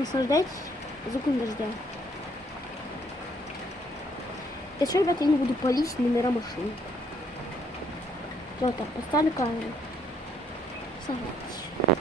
наслаждайтесь звуком дождя. Еще, ребята, я не буду палить номера машин. Вот так, поставлю камеру. Согласен.